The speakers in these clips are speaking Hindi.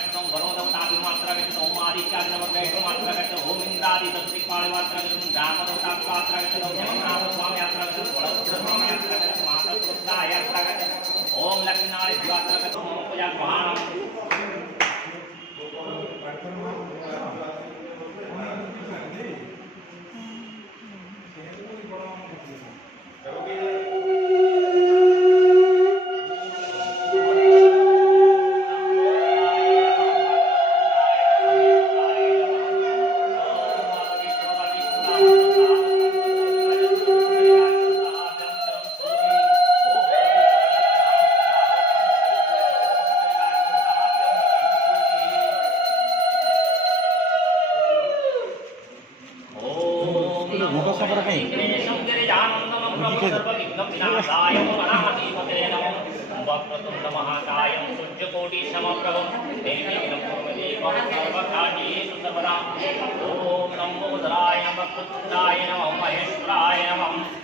गच्छतं वरुणदेवताभिमात्रा गच्छतं ओम आदित्यादिनवग्रहमात्रा गच्छतं ओम इंद्रादिदत्तिपाळिमात्रा गच्छतं रामदेवतापात्रा गच्छतं जगन्नाथस्वामियात्रा गच्छतं बलभद्रस्वामियात्रा गच्छतं मातृत्वयात्रा गच्छतं ओम लक्ष्मीनारायणयात्रा गच्छतं ओम पूजागृहाणां ओम नमोदराय नमः पुत्राय नमः महेश्वराय नमः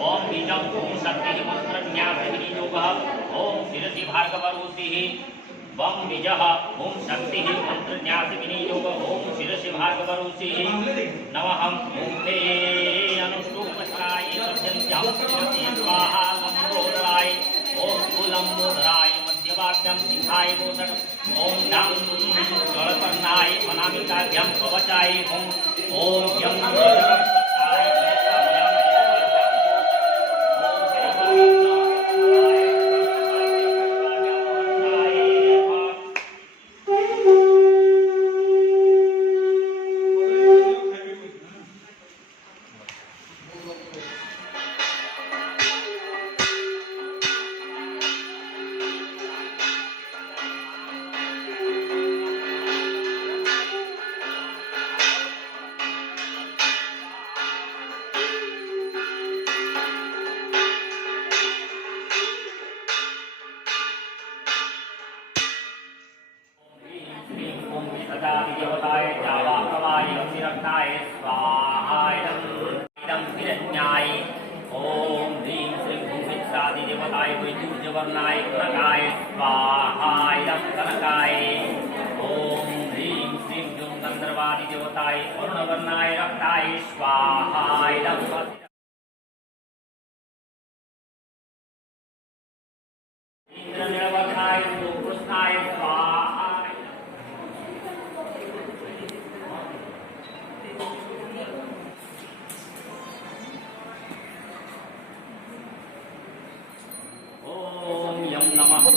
ओम बीजम ओम शक्ति मंत्रज्ञानविनियोगः ओम शिरसि भार्गवरूतिः वम बीजः ओम शक्ति मंत्रज्ञानविनियोगः ओम शिरसि भार्गवरूतिः नमः मुखे अनुष्टुपचाय सत्यं शिरसि स्वाहा लंबोदराय ओम कुलंबोदराय मध्यवाक्यं शिखाय गोचर ओम धम जलपर्णाय अनामिकाभ्यं कवचाय ओम यं देवताय जावाप्रवाय अक्षिरक्षाय स्वाहाय इदं हिरण्याय ओम ह्रीं श्रीं भूमित्रादि देवताय वैदूर्यवर्णाय कनकाय स्वाहाय इदं कनकाय ओम ह्रीं श्रीं जुं गन्धर्वादि देवताय वरुणवर्णाय रक्ताय स्वाहाय इदं इंद्रनीलवर्णाय कृष्णाय स्वाहा नमः ओम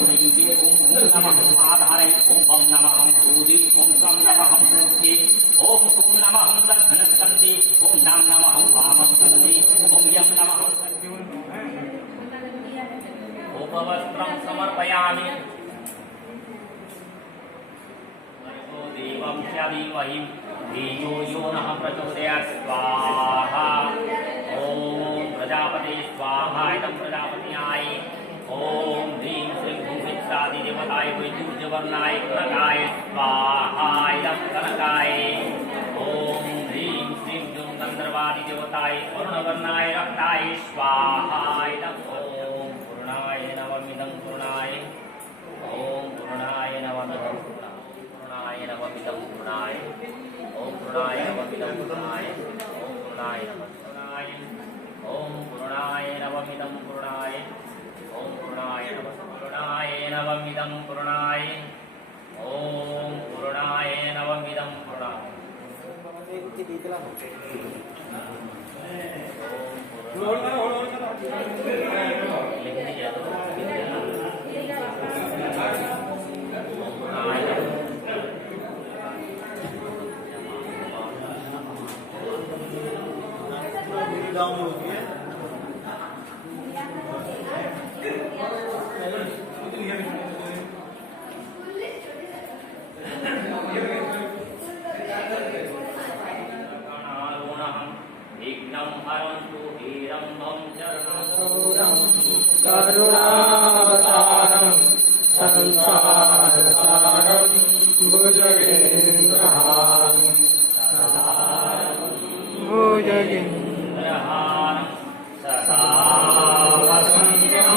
नमः आधारे ओम वम नमः भूधि ओम स्वं नमः मुखे ओम तुम नमः दक्षिणस्कन्धे ओम नाम नमः वामस्कन्धे ओम यं नमः उपवस्त्रं समर्पयामि देवं च धीमहि धियो यो नः प्रचोदयात् स्वाहा ओम प्रजापते स्वाहा इदं प्रजापत्याय ओम ह्रीं श्रीं भूमित्रादि देवताय वैदूर्यवर्णाय कनकाय स्वाहा इदं कनकाय ओम ह्रीं श्रीं जुं गन्धर्वादि देवताय वरुणवर्णाय रक्ताय स्वाहा इदं ओम पूर्णाय नवमिदं पूर्णाय ओम पूर्णाय नवमिदं पूर्णाय नवमिदं पूर्णाय ओम पूर्णाय नवमिदं पूर्णाय ओम पूर्णाय नवमिदं ओम पूर्णाय नवमिदं पूर्णाय ओम पूर्णाय नवमिदं पूर्णाय ओम पूर्णाय नवमिदं पूर्णाय करुणावतारं संसारसारं भुजगेन्द्रहारं सदा वसन्तं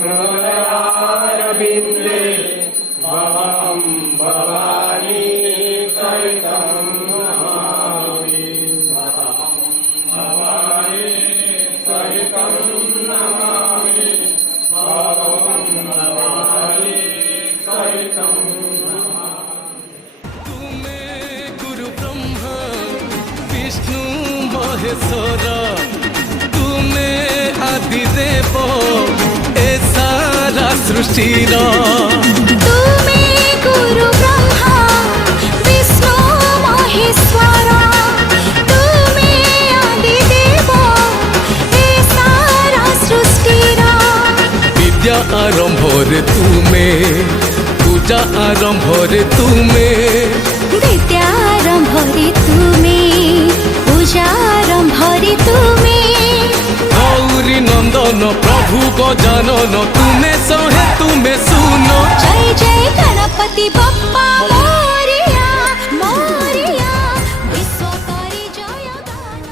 हृदयारविन्दे भवं भवानी सहितं नमामि भवानी सहितं नमामि भवं भवानी सहितं तुम्हें गुरु ब्रह्मा विष्णु महेश्वर तुम्हें आदि देव ए सारा सृष्टिर तुमे गुरु ब्रह्मा विष्णु महेश्वर तुमे आदि देव ए सारा सृष्टिर विद्या आरंभ रे तुम्हें पूजा आरंभ रे तुम्हें विद्यारंभ रे तुमे पूजारंभ रे तुमे गौरी नंदन प्रभु गजानन तुम्हें सहे तुम्हें सुनो जय जय गणपति बप्पा मोरिया मोरिया विश्वकरी जय गान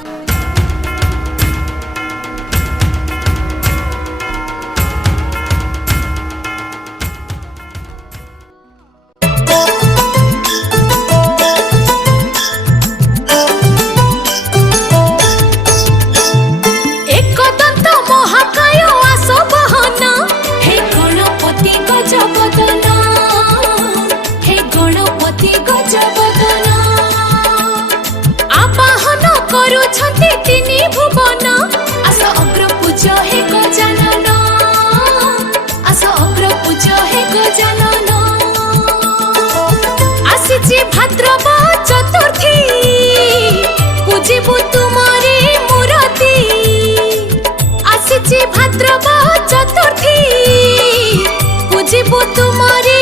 एकदन्त महाकाय आसबहन हे गणपति गजबदन हे गणपति गजबदन आवाहन करुछन्ति तिनि भुवन आस अग्र पूज हे गजानन आस अग्र पूज हे गजानन आसिछि भाद्रव चतुर्थी पूजिबु तुमरे मूर्ति आसिछि भाद्रव चतुर्थी पूजिबु तुमरे